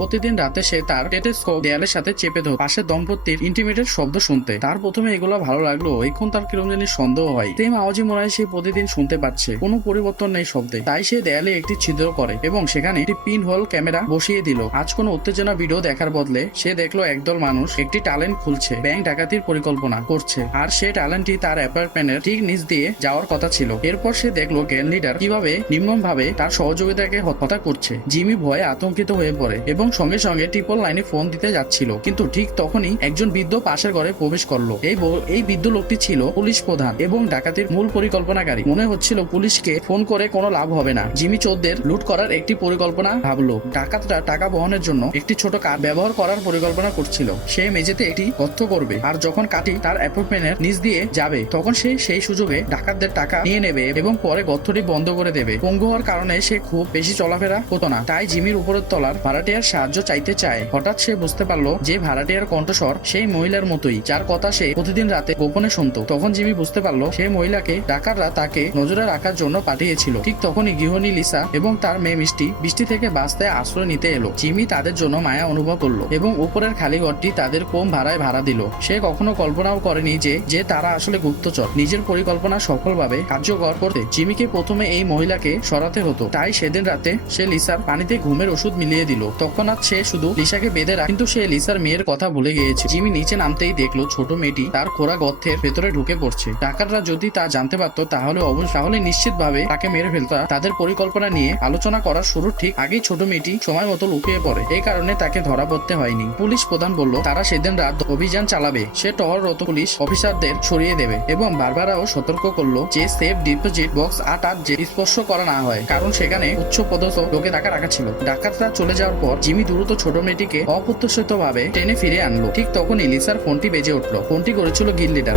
প্রতিদিন রাতে সে তার টেলিস্কোপ দেয়ালের সাথে চেপে ধরে পাশের দম্পতির ইন্টিমেটের শব্দ শুনতে। তার প্রথমে এগুলো ভালো লাগলো, এখন তার কিরম জানি সন্দেহ হয়। সেম আওয়াজই মনে হয় সে প্রতিদিন শুনতে পাচ্ছে, কোনো পরিবর্তন নেই শব্দে। তাই সে দেয়ালে একটি ছিদ্র করে এবং সেখানে একটি পিন হোল ক্যামেরা বসিয়ে দিল। আজ কোনো উত্তেজনা ভিডিও দেখার বদলে সে দেখলো একদল মানুষ একটি টালেন্ট খুলছে, ব্যাংক ডাকাতির পরিকল্পনা করছে। আর সে টালেন্টটি তার অ্যাপার্টমেন্টের ঠিক নিচ দিয়ে যাওয়ার কথা ছিল। এরপর সে দেখলো গ্যাং লিডার কিভাবে নির্মমভাবে তার সহযোগিতাকে হত্যা করছে। জিমি ভয়ে আতঙ্কিত হয়ে পড়ে এবং সঙ্গে সঙ্গে ট্রিপল লাইনে ফোন দিতে যাচ্ছিল, কিন্তু ঠিক তখনই একজন বৃদ্ধ পাশের ঘরে প্রবেশ করলো। এই বৃদ্ধ লোকটি ছিল পুলিশ প্রধান এবং ডাকাতির মূল পরিকল্পনাকারী। মনে হচ্ছিল পুলিশকে ফোন করে কোনো লাভ হবে না। জিমি চোরদের লুট করার একটি পরিকল্পনা ভাবলো। ডাকাতরা টাকা বহনের জন্য একটি ছোট কাঠ ব্যবহার করার পরিকল্পনা করছিল। সে মেঝেতে একটি গর্ত করবে, আর যখন কাঠি তার অ্যাপার্টমেন্টের নিচ দিয়ে যাবে তখন সে সেই সুযোগে ডাকাতদের টাকা নিয়ে নেবে এবং পরে গর্তটি বন্ধ করে দেবে। পঙ্গু হওয়ার কারণে সে খুব বেশি চলাফেরা হতো না, তাই জিমির উপরের তলার ভাড়াটিয়ার সাহায্য চাইতে চায়। হঠাৎ সে বুঝতে পারলো যে ভাড়াটিয়ার কণ্ঠস্বর সেই মহিলার মতোই যার কথা সে প্রতিদিন রাতে গোপনে শুনতো। তখন জিমি বুঝতে পারলো সেই মহিলাকে ডাকাতরা তাকে নজরে রাখার জন্য পাঠিয়েছিল। ঠিক তখনই গৃহিণী লিসা এবং তার মেয়ে মিষ্টি বৃষ্টি থেকে বাঁচতে আশ্রয় নিতে এলো। জিমি তাদের জন্য মায়া অনুভব করলো এবং উপরের খালি ঘরটি তাদের কম ভাড়ায় ভাড়া দিল। সে কখনো কল্পনাও করেনি যে তারা আসলে গুপ্তচর। নিজের পরিকল্পনা সফলভাবে কার্যকর করতে জিমিকে প্রথমে এই মহিলাকে সরাতে হতো। তাই সেদিন রাতে সে লিসার পানিতে ঘুমের ওষুধ মিলিয়ে দিল। তৎক্ষণাৎ সে শুধু লিসাকে বেঁধে রাখে, কিন্তু সে লিসার মেয়ের কথা ভুলে গিয়েছে। জিমি নিচে নামতেই দেখলো ছোট মেয়েটি তার খোরা গর্তের ভেতরে ঢুকে পড়ছে। ডাকাতরা যদি তা জানতে পারতো তাহলে নিশ্চিতভাবে তাকে মেরে ফেলতো। তাদের পরিকল্পনা নিয়ে আলোচনা করার শুরুর ঠিক আগেই ছোট মেয়েটি সময় মতো লুকিয়ে পড়ে, এই কারণে তাকে ধরা পড়তে হয়নি। পুলিশ প্রধান বলল তারা সেদিন রাত অভিযান চালাবে। সে টহলরত পুলিশ অফিসারদের সরিয়ে দেবে এবং বারবারাও সতর্ক করলো যে সেফ ডিপোজিট বক্স 8 যে স্পর্শ করা না হয়, কারণ সেখানে উচ্চ পদস্থ লোকে টাকা রাখা ছিল। ডাকাতরা চলে যাওয়ার পর জিমি দ্রুত ছোট মেয়েটিকে অপ্রত্যাশিত ভাবে টেনে ফিরে আনলো। ঠিক তখনই লিসার ফোনটি বেজে উঠলো। ফোনটি করেছিল গিল্ড লিডার।